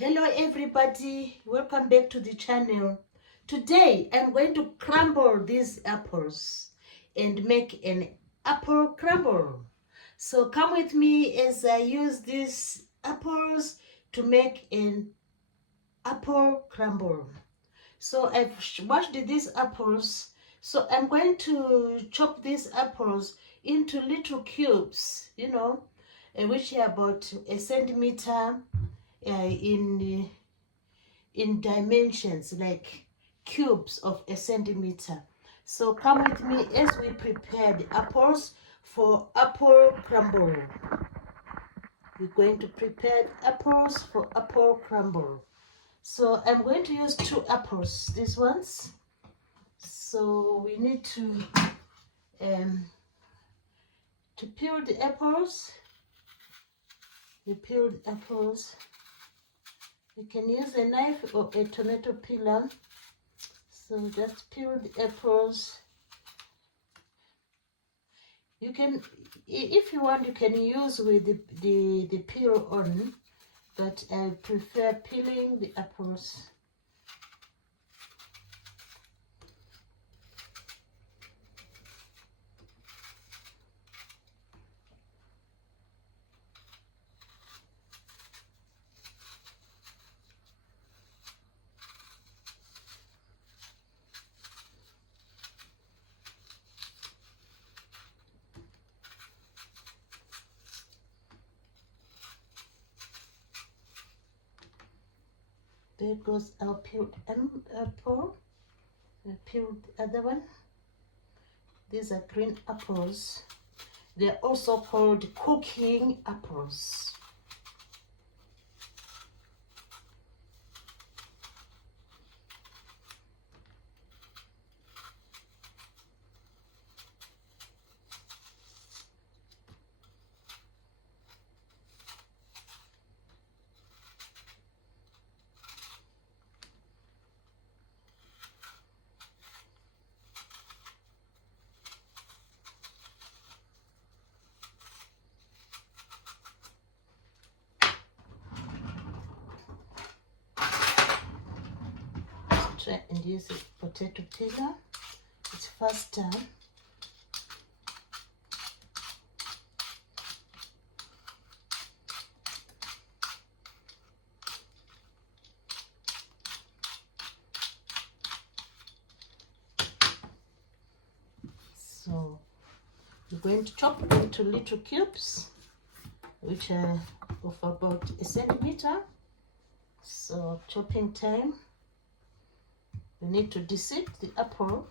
Hello everybody, welcome back to the channel. Today I'm going to crumble these apples and make an apple crumble. So come with me as I use these apples to make an apple crumble. So I've washed these apples, so I'm going to chop these apples into little cubes, which are about a centimeter in dimensions, like cubes of a centimeter. So come with me as we prepare the apples for apple crumble. We're going to prepare the apples for apple crumble. So I'm going to use 2 apples, these ones. So we need to peel the apples. We peel the apples. You can use a knife or a tomato peeler. So just peel the apples. You can, if you want, you can use with the peel on, but I prefer peeling the apples. There goes our peeled apple. I peeled the other one. These are green apples. They're also called cooking apples. Try and use a potato peeler. It's faster. So we're going to chop into little cubes, which are of about a centimeter. So chopping time. We need to dissect the apple.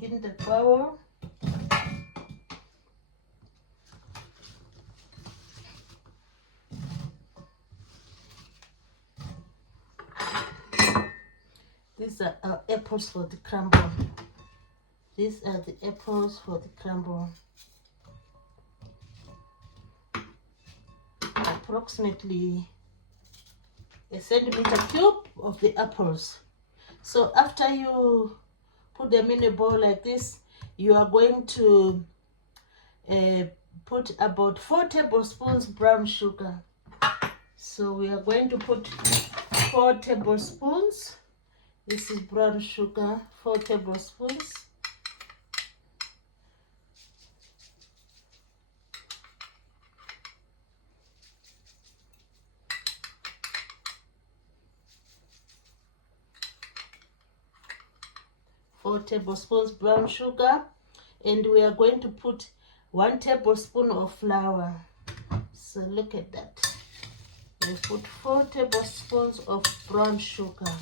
in the bowl. These are our apples for the crumble. These are the apples for the crumble. Approximately a centimeter cube of the apples. So after you put them in a bowl like this, you are going to put about 4 tablespoons brown sugar. So we are going to put 4 tablespoons. This is brown sugar, 4 tablespoons. Four tablespoons brown sugar, and we are going to put 1 tablespoon of flour. So look at that. We put 4 tablespoons of brown sugar.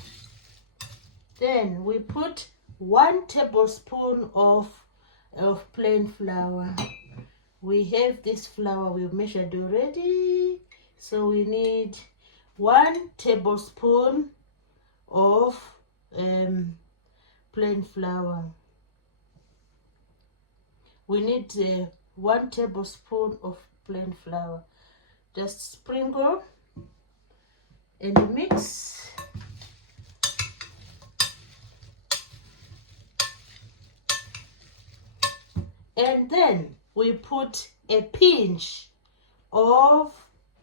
Then we put 1 tablespoon of plain flour. We have this flour we've measured already. So we need 1 tablespoon of plain flour. We need 1 tablespoon of plain flour. Just sprinkle and mix. And then we put a pinch of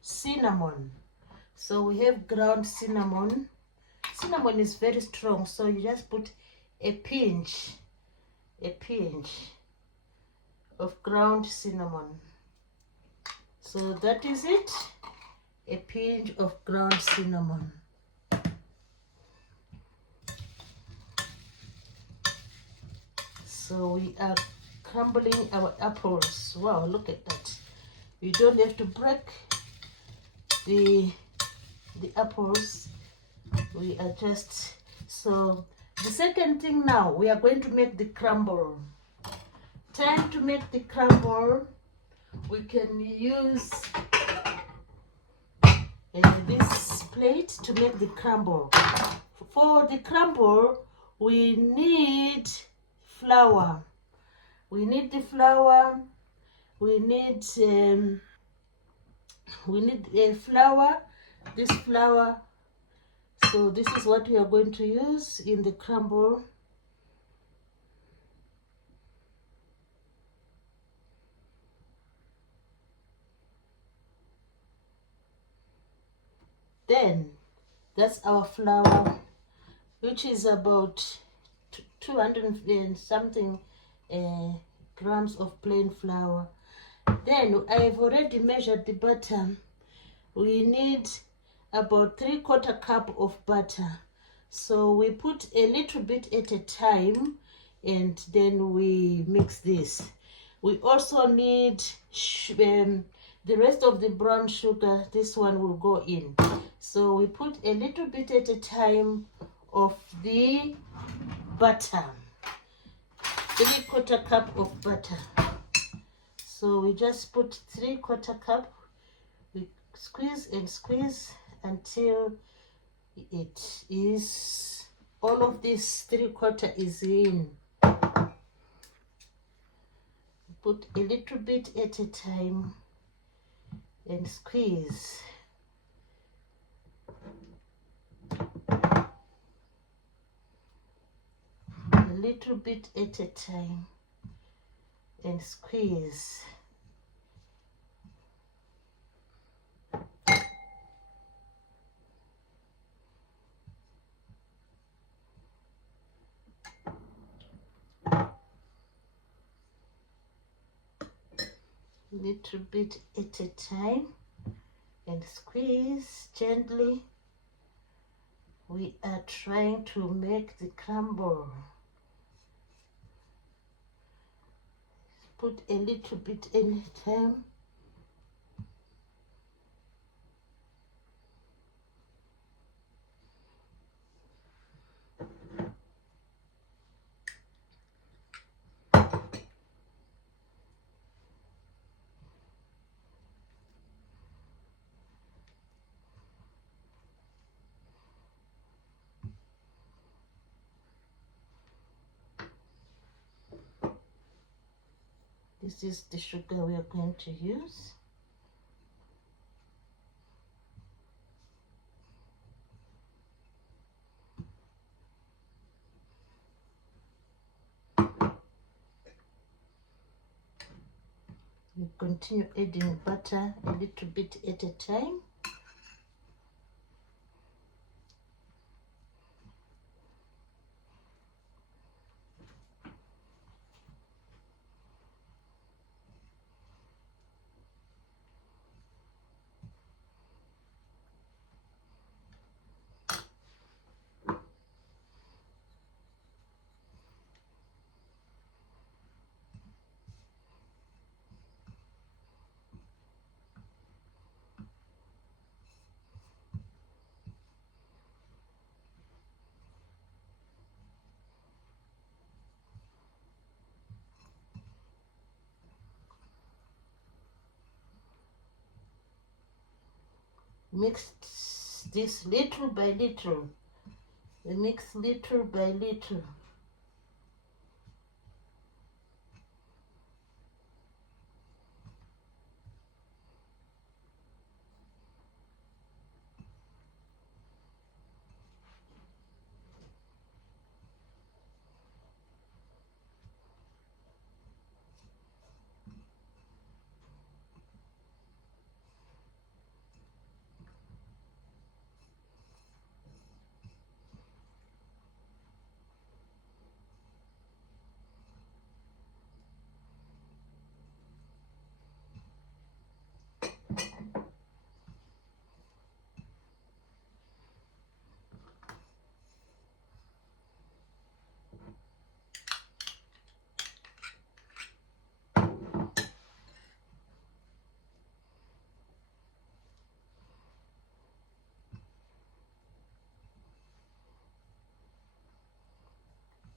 cinnamon. So we have ground cinnamon. Cinnamon is very strong, so you just put a pinch of ground cinnamon. So that is it, a pinch of ground cinnamon. So we are crumbling our apples. Wow, look at that. You don't have to break the apples. We are just, so the second thing now, we are going to make the crumble. Time to make the crumble. We can use this plate to make the crumble. For the crumble, we need flour. We need the flour. We need flour. This flour. So this is what we are going to use in the crumble. Then that's our flour, which is about 200 and something grams of plain flour. Then I've already measured the butter. We need about 3/4 cup of butter. So we put a little bit at a time, and then we mix this. We also need the rest of the brown sugar. This one will go in. So we put a little bit at a time of the butter. 3/4 cup of butter. So we just put 3/4 cup. We squeeze and squeeze until it is, all of this 3/4 is in. Put a little bit at a time and squeeze. A little bit at a time and squeeze. Little bit at a time and squeeze gently. We are trying to make the crumble. Put a little bit at a time. This is the sugar we are going to use. We continue adding butter a little bit at a time. Mix this little by little. We mix little by little.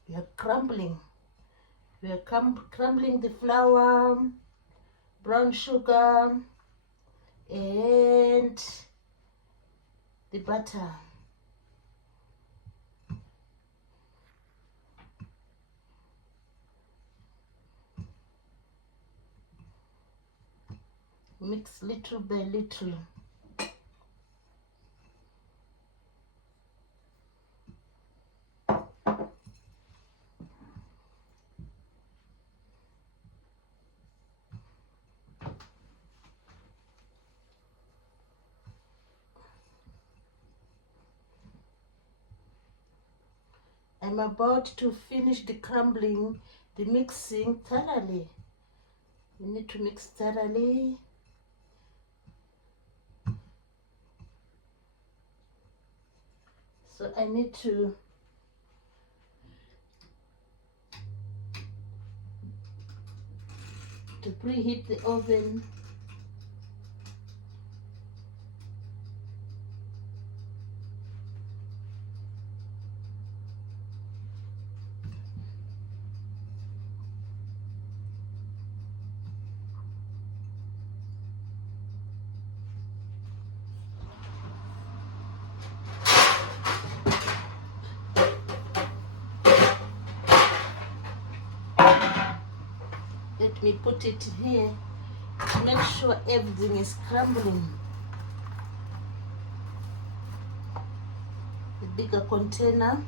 We are crumbling. We are crumbling the flour, brown sugar, and the butter. Mix little by little. I'm about to finish the crumbling, the mixing thoroughly. We need to mix thoroughly. So I need to preheat the oven. Let me put it here to make sure everything is crumbling. The bigger container.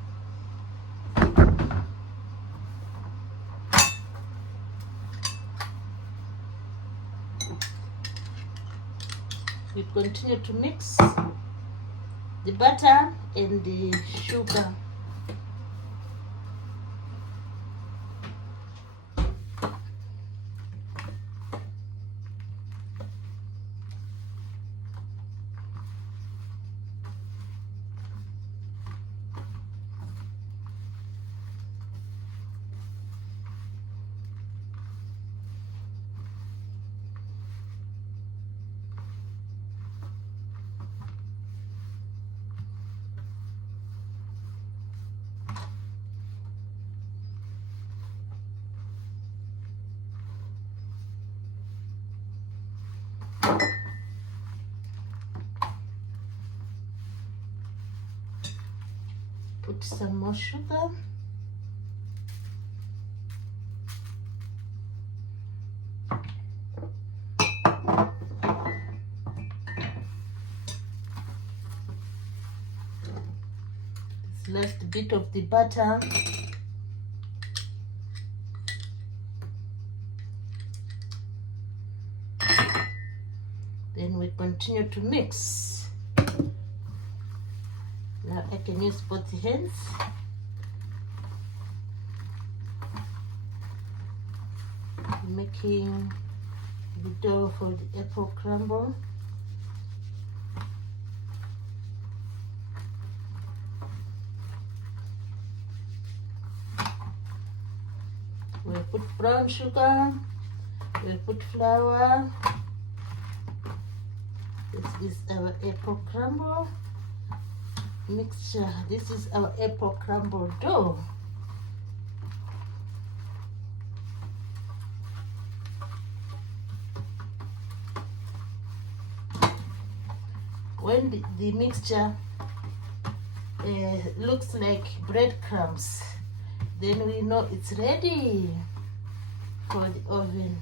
We continue to mix the butter and the sugar. Put some more sugar. last bit of the butter. Then we continue to mix. Now I can use both hands. Making the dough for the apple crumble. We put brown sugar, we put flour. This is our apple crumble mixture. This is our apple crumble dough. When the mixture looks like breadcrumbs, then we know it's ready for the oven.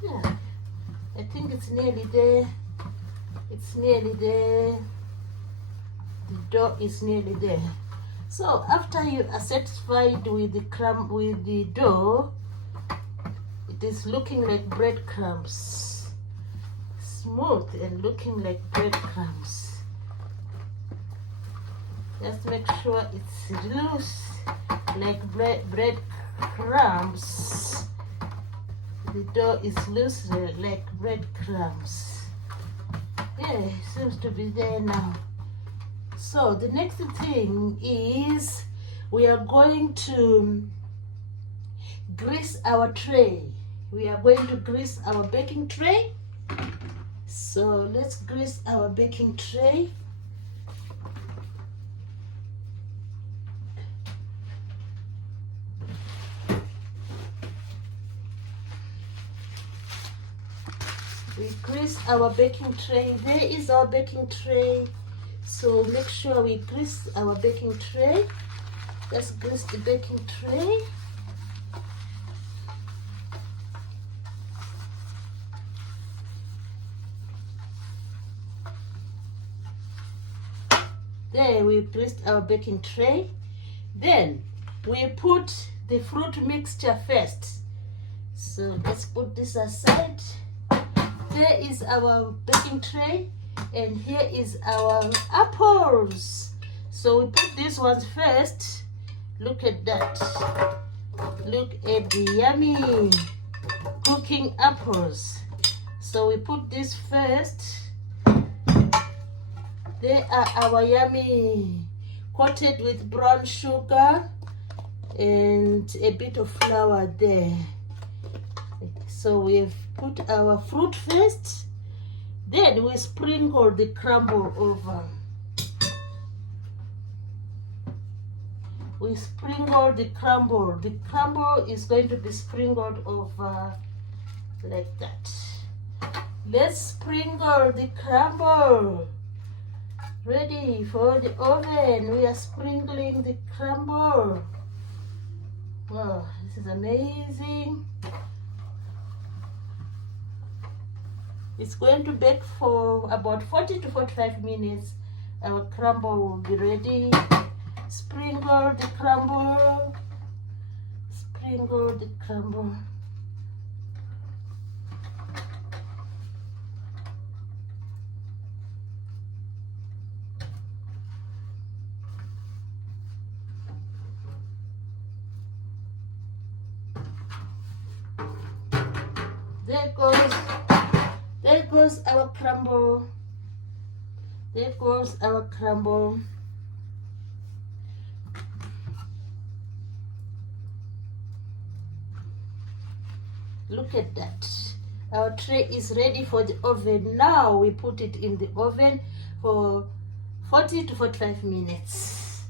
Yeah, I think it's nearly there. It's nearly there. The dough is nearly there. So after you are satisfied with the dough, it is looking like breadcrumbs, smooth and looking like breadcrumbs. Just make sure it's loose like breadcrumbs. The dough is loose like breadcrumbs. Yeah, it seems to be there now. So the next thing is we are going to grease our tray. We are going to grease our baking tray. So let's grease our baking tray. We grease our baking tray. There is our baking tray. So make sure we grease our baking tray. Let's grease the baking tray. There, we greased our baking tray. Then we put the fruit mixture first. So let's put this aside. There is our baking tray, and here is our apples. So we put these ones first. Look at that. Look at the yummy cooking apples. So we put this first. They are our yummy, coated with brown sugar and a bit of flour there. So we've put our fruit first, then we sprinkle the crumble over. We sprinkle the crumble. The crumble is going to be sprinkled over like that. Let's sprinkle the crumble. Ready for the oven. We are sprinkling the crumble. Wow, this is amazing. It's going to bake for about 40 to 45 minutes. Our crumble will be ready. Sprinkle the crumble. Sprinkle the crumble. There goes our crumble. There goes our crumble. Look at that. Our tray is ready for the oven. Now we put it in the oven for 40 to 45 minutes.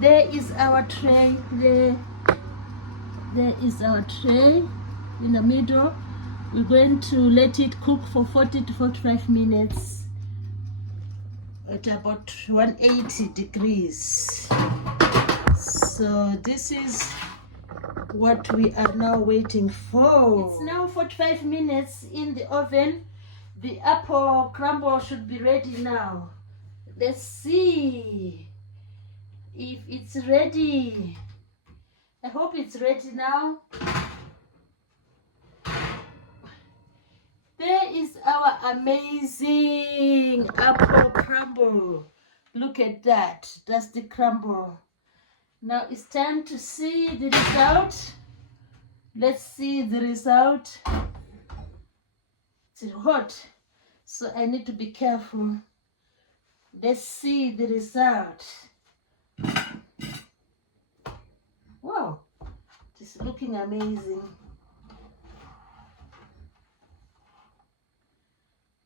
There is our tray. There is our tray in the middle. We're going to let it cook for 40 to 45 minutes at about 180 degrees. So this is what we are now waiting for. It's now 45 minutes in the oven. The apple crumble should be ready now. Let's see if it's ready. I hope it's ready now. There is our amazing apple crumble. Look at that. That's the crumble. Now it's time to see the result. Let's see the result. It's hot, so I need to be careful. Let's see the result. Wow, it's looking amazing.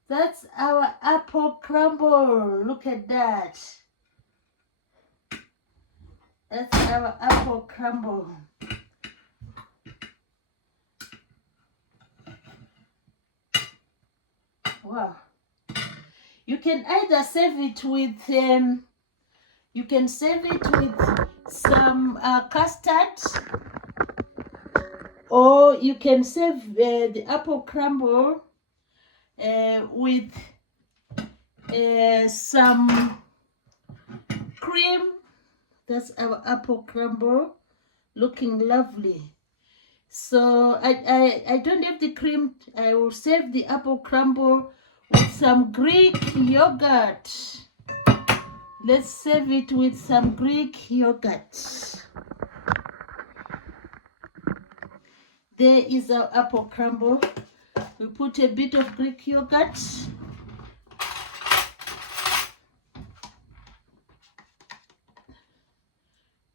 That's our apple crumble. Look at that. That's our apple crumble. Wow. You can either serve it with some custard, or you can serve the apple crumble with some cream. That's our apple crumble, looking lovely. So I don't have the cream. I will serve the apple crumble with some Greek yogurt. Let's serve it with some Greek yogurt. There is our apple crumble. We put a bit of Greek yogurt.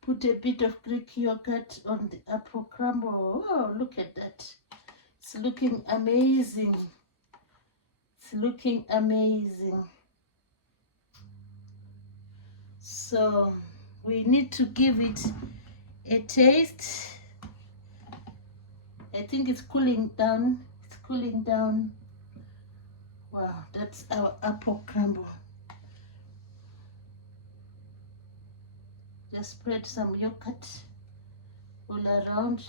Put a bit of Greek yogurt on the apple crumble. Oh, look at that. It's looking amazing. It's looking amazing. So we need to give it a taste. I think it's cooling down. It's cooling down. Wow, that's our apple crumble. Just spread some yogurt all around.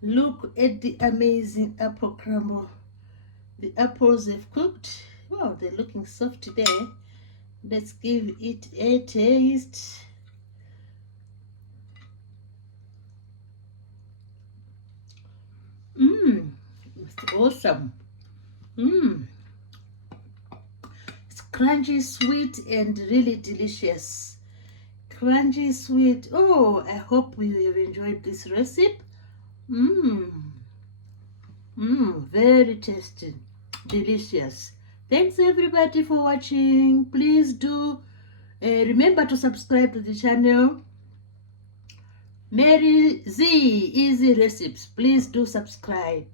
Look at the amazing apple crumble. The apples have cooked. Wow, they're looking soft today. Let's give it a taste. It's awesome. It's crunchy, sweet, and really delicious. Crunchy, sweet. Oh, I hope you have enjoyed this recipe. Very tasty, delicious. Thanks everybody for watching. Please do remember to subscribe to the channel. Mary Z Easy Recipes. Please do subscribe.